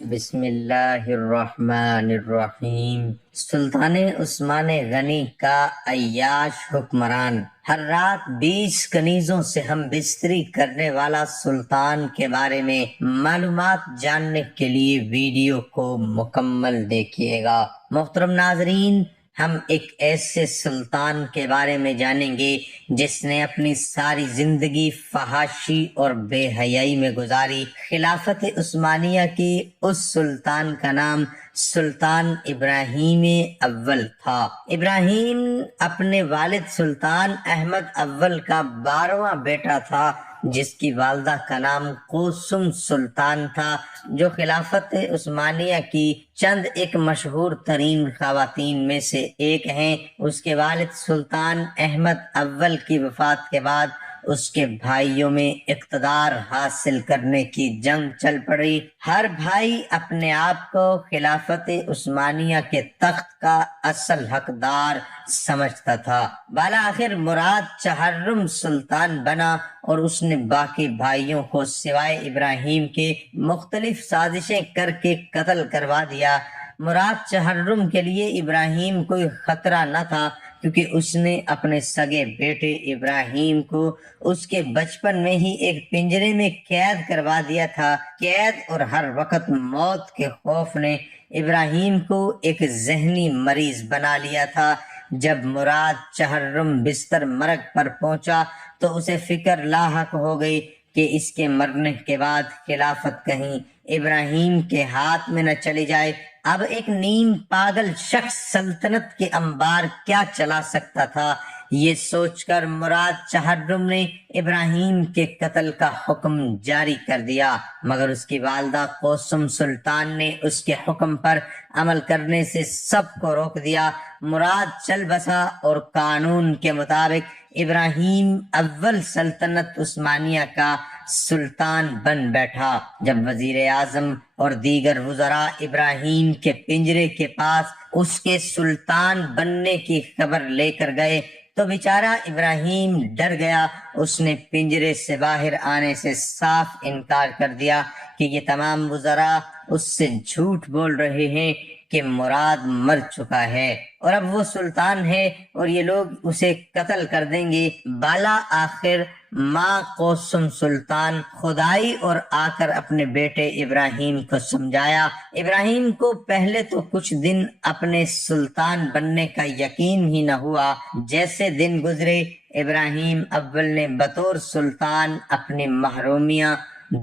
بسم اللہ الرحمن الرحیم۔ سلطان عثمان غنی کا عیاش حکمران، ہر رات 20 کنیزوں سے ہم بستری کرنے والا سلطان کے بارے میں معلومات جاننے کے لیے ویڈیو کو مکمل دیکھیے گا۔ محترم ناظرین، ہم ایک ایسے سلطان کے بارے میں جانیں گے جس نے اپنی ساری زندگی فحاشی اور بے حیائی میں گزاری۔ خلافت عثمانیہ کی اس سلطان کا نام سلطان ابراہیم اول تھا۔ ابراہیم اپنے والد سلطان احمد اول کا 12واں بیٹا تھا، جس کی والدہ کا نام قوسم سلطان تھا، جو خلافت عثمانیہ کی چند ایک مشہور ترین خواتین میں سے ایک ہیں۔ اس کے والد سلطان احمد اول کی وفات کے بعد اس کے بھائیوں میں اقتدار حاصل کرنے کی جنگ چل پڑی۔ ہر بھائی اپنے آپ کو خلافت عثمانیہ کے تخت کا اصل حقدار سمجھتا تھا۔ بالآخر مراد چہرم سلطان بنا اور اس نے باقی بھائیوں کو سوائے ابراہیم کے مختلف سازشیں کر کے قتل کروا دیا۔ مراد چہرم کے لیے ابراہیم کوئی خطرہ نہ تھا، کیونکہ اس نے اپنے سگے بیٹے ابراہیم کو اس کے بچپن میں ہی ایک پنجرے میں قید کروا دیا تھا۔ قید اور ہر وقت موت کے خوف نے ابراہیم کو ایک ذہنی مریض بنا لیا تھا۔ جب مراد چہرم بستر مرگ پر پہنچا تو اسے فکر لاحق ہو گئی کہ اس کے مرنے کے بعد خلافت کہیں ابراہیم کے ہاتھ میں نہ چلی جائے۔ اب ایک نیم پاگل شخص سلطنت کے انبار کیا چلا سکتا تھا؟ یہ سوچ کر مراد چہرم نے ابراہیم کے قتل کا حکم جاری کر دیا، مگر اس کی والدہ قوسم سلطان نے اس کے حکم پر عمل کرنے سے سب کو روک دیا۔ مراد چل بسا اور قانون کے مطابق ابراہیم اول سلطنت عثمانیہ کا سلطان بن بیٹھا۔ جب وزیر اعظم اور دیگر وزراء ابراہیم کے پنجرے کے پاس اس کے سلطان بننے کی خبر لے کر گئے تو بیچارہ ابراہیم ڈر گیا۔ اس نے پنجرے سے باہر آنے سے صاف انکار کر دیا کہ یہ تمام وزراء اس سے جھوٹ بول رہے ہیں کہ مراد مر چکا ہے اور اب وہ سلطان ہے اور یہ لوگ اسے قتل کر دیں گے۔ بالا آخر ماں قوسم سلطان خدائی اور آ کر اپنے بیٹے ابراہیم کو سمجھایا۔ ابراہیم کو پہلے تو کچھ دن اپنے سلطان بننے کا یقین ہی نہ ہوا۔ جیسے دن گزرے ابراہیم اول نے بطور سلطان اپنی محرومیاں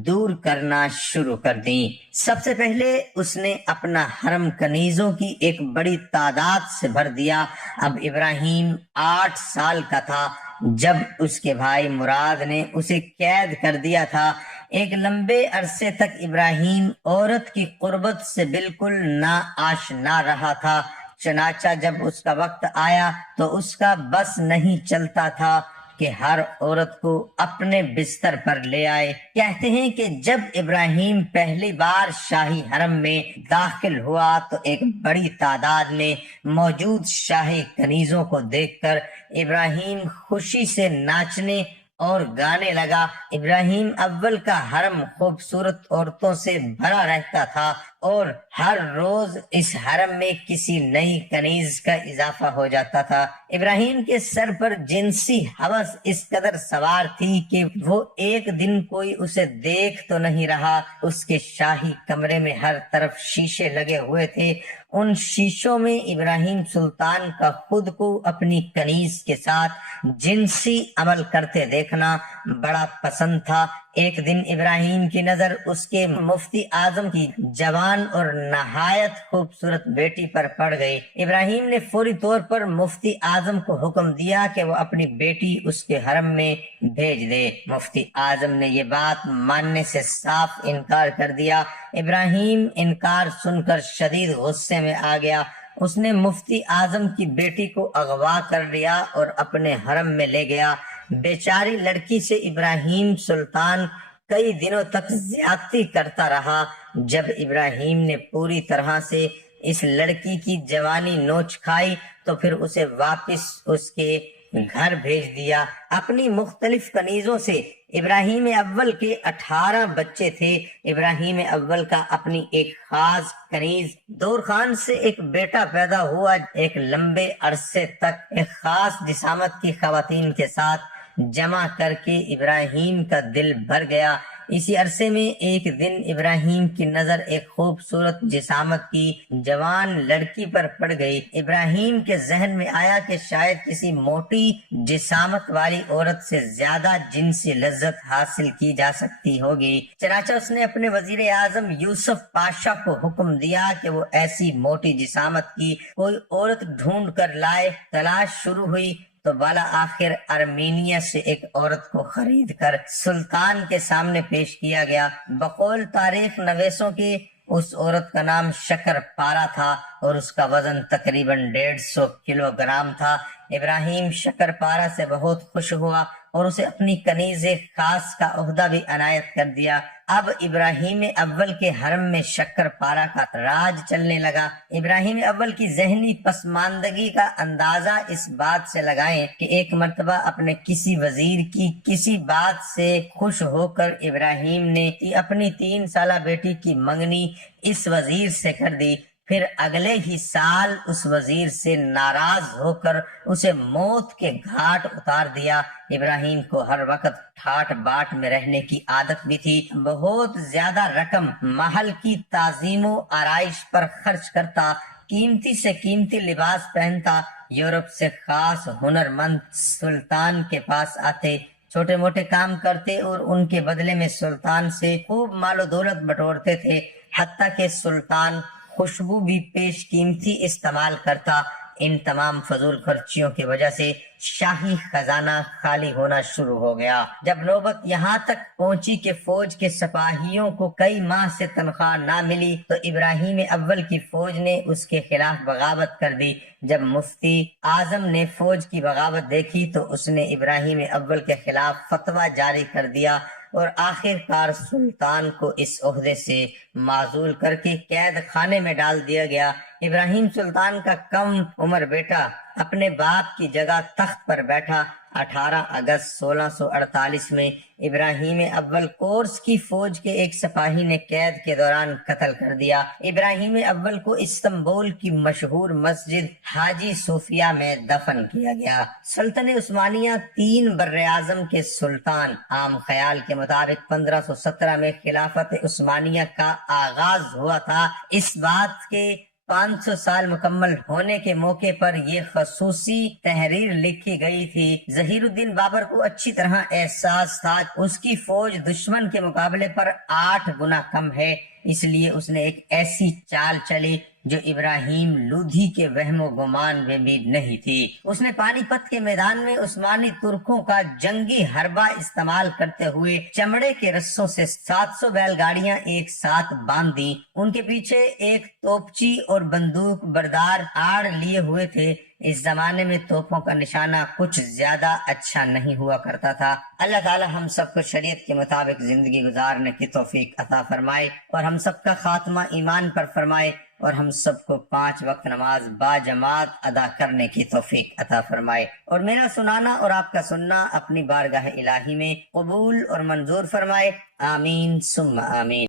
دور کرنا شروع کر دیں۔ سب سے پہلے اس نے اپنا حرم کنیزوں کی ایک بڑی تعداد سے بھر دیا۔ اب ابراہیم 8 سال کا تھا جب اس کے بھائی مراد نے اسے قید کر دیا تھا۔ ایک لمبے عرصے تک ابراہیم عورت کی قربت سے بالکل نا آشنا رہا تھا، چنانچہ جب اس کا وقت آیا تو اس کا بس نہیں چلتا تھا کہ ہر عورت کو اپنے بستر پر لے آئے۔ کہتے ہیں کہ جب ابراہیم پہلی بار شاہی حرم میں داخل ہوا تو ایک بڑی تعداد میں موجود شاہی کنیزوں کو دیکھ کر ابراہیم خوشی سے ناچنے اور گانے لگا۔ ابراہیم اول کا حرم خوبصورت عورتوں سے بھرا رہتا تھا اور ہر روز اس حرم میں کسی نئی کنیز کا اضافہ ہو جاتا تھا۔ ابراہیم کے سر پر جنسی ہوس اس قدر سوار تھی کہ وہ ایک دن کوئی اسے دیکھ تو نہیں رہا۔ اس کے شاہی کمرے میں ہر طرف شیشے لگے ہوئے تھے۔ ان شیشوں میں ابراہیم سلطان کا خود کو اپنی کنیز کے ساتھ جنسی عمل کرتے دیکھنا بڑا پسند تھا۔ ایک دن ابراہیم کی نظر اس کے مفتی اعظم کی جوان اور نہایت خوبصورت بیٹی پر پڑ گئی۔ ابراہیم نے فوری طور پر مفتی اعظم کو حکم دیا کہ وہ اپنی بیٹی اس کے حرم میں بھیج دے۔ مفتی اعظم نے یہ بات ماننے سے صاف انکار کر دیا۔ ابراہیم انکار سن کر شدید غصے میں آ گیا۔ اس نے مفتی اعظم کی بیٹی کو اغوا کر لیا اور اپنے حرم میں لے گیا۔ بیچاری لڑکی سے ابراہیم سلطان کئی دنوں تک زیادتی کرتا رہا۔ جب ابراہیم نے پوری طرح سے اس لڑکی کی جوانی نوچ کھائی تو پھر اسے واپس اس کے گھر بھیج دیا۔ اپنی مختلف کنیزوں سے ابراہیم اول کے 18 بچے تھے۔ ابراہیم اول کا اپنی ایک خاص کنیز دور خان سے ایک بیٹا پیدا ہوا، ایک لمبے عرصے تک ایک خاص جسامت کی خواتین کے ساتھ جمع کر کے ابراہیم کا دل بھر گیا۔ اسی عرصے میں ایک دن ابراہیم کی نظر ایک خوبصورت جسامت کی جوان لڑکی پر پڑ گئی۔ ابراہیم کے ذہن میں آیا کہ شاید کسی موٹی جسامت والی عورت سے زیادہ جنسی لذت حاصل کی جا سکتی ہوگی، چنانچہ اس نے اپنے وزیر اعظم یوسف پاشا کو حکم دیا کہ وہ ایسی موٹی جسامت کی کوئی عورت ڈھونڈ کر لائے۔ تلاش شروع ہوئی تو بالا آخر ارمینیا سے ایک عورت کو خرید کر سلطان کے سامنے پیش کیا گیا۔ بقول تاریخ نویسوں کی اس عورت کا نام شکر پارا تھا اور اس کا وزن تقریباً 150 کلو گرام تھا۔ ابراہیم شکر پارا سے بہت خوش ہوا اور اسے اپنی کنیز خاص کا عہدہ بھی عنایت کر دیا۔ اب ابراہیم اول کے حرم میں شکر پارا کا راج چلنے لگا۔ ابراہیم اول کی ذہنی پسماندگی کا اندازہ اس بات سے لگائیں کہ ایک مرتبہ اپنے کسی وزیر کی کسی بات سے خوش ہو کر ابراہیم نے اپنی 3 سالہ بیٹی کی منگنی اس وزیر سے کر دی، پھر اگلے ہی سال اس وزیر سے ناراض ہو کر اسے موت کے گھاٹ اتار دیا۔ ابراہیم کو ہر وقت ٹھاٹ باٹ میں رہنے کی عادت بھی تھی، بہت زیادہ رقم محل کی تعظیم و آرائش پر خرچ کرتا، قیمتی سے قیمتی لباس پہنتا، یورپ سے خاص ہنرمند سلطان کے پاس آتے، چھوٹے موٹے کام کرتے اور ان کے بدلے میں سلطان سے خوب مال و دولت بٹورتے تھے، حتیٰ کہ سلطان خوشبو بھی پیش قیمتی استعمال کرتا۔ ان تمام فضول خرچیوں کی وجہ سے شاہی خزانہ خالی ہونا شروع ہو گیا۔ جب نوبت یہاں تک پہنچی کہ فوج کے سپاہیوں کو کئی ماہ سے تنخواہ نہ ملی تو ابراہیم اول کی فوج نے اس کے خلاف بغاوت کر دی۔ جب مفتی اعظم نے فوج کی بغاوت دیکھی تو اس نے ابراہیم اول کے خلاف فتویٰ جاری کر دیا اور آخر کار سلطان کو اس عہدے سے معزول کر کے قید خانے میں ڈال دیا گیا۔ ابراہیم سلطان کا کم عمر بیٹا اپنے باپ کی جگہ تخت پر بیٹھا۔ 18 اگست 1648 میں ابراہیم اول کورس کی فوج کے ایک سپاہی نے قید کے دوران قتل کر دیا۔ ابراہیم اول کو استنبول کی مشہور مسجد حاجی صوفیہ میں دفن کیا گیا۔ سلطنت عثمانیہ 3 براعظم کے سلطان۔ عام خیال کے مطابق 1517 میں خلافت عثمانیہ کا آغاز ہوا تھا۔ اس بات کے 500 سال مکمل ہونے کے موقع پر یہ خصوصی تحریر لکھی گئی تھی۔ ظہیر الدین بابر کو اچھی طرح احساس تھا اس کی فوج دشمن کے مقابلے پر 8 گنا کم ہے، اس لیے اس نے ایک ایسی چال چلی جو ابراہیم لودھی کے وہم و گمان میں بھی نہیں تھی۔ اس نے پانی پت کے میدان میں عثمانی ترکوں کا جنگی حربہ استعمال کرتے ہوئے چمڑے کے رسوں سے 700 بیل گاڑیاں ایک ساتھ باندھ دی۔ ان کے پیچھے ایک توپچی اور بندوق بردار آڑ لیے ہوئے تھے۔ اس زمانے میں توپوں کا نشانہ کچھ زیادہ اچھا نہیں ہوا کرتا تھا۔ اللہ تعالی ہم سب کو شریعت کے مطابق زندگی گزارنے کی توفیق عطا فرمائے اور ہم سب کا خاتمہ ایمان پر فرمائے اور ہم سب کو 5 وقت نماز با جماعت ادا کرنے کی توفیق عطا فرمائے اور میرا سنانا اور آپ کا سننا اپنی بارگاہ الہی میں قبول اور منظور فرمائے۔ آمین ثم آمین۔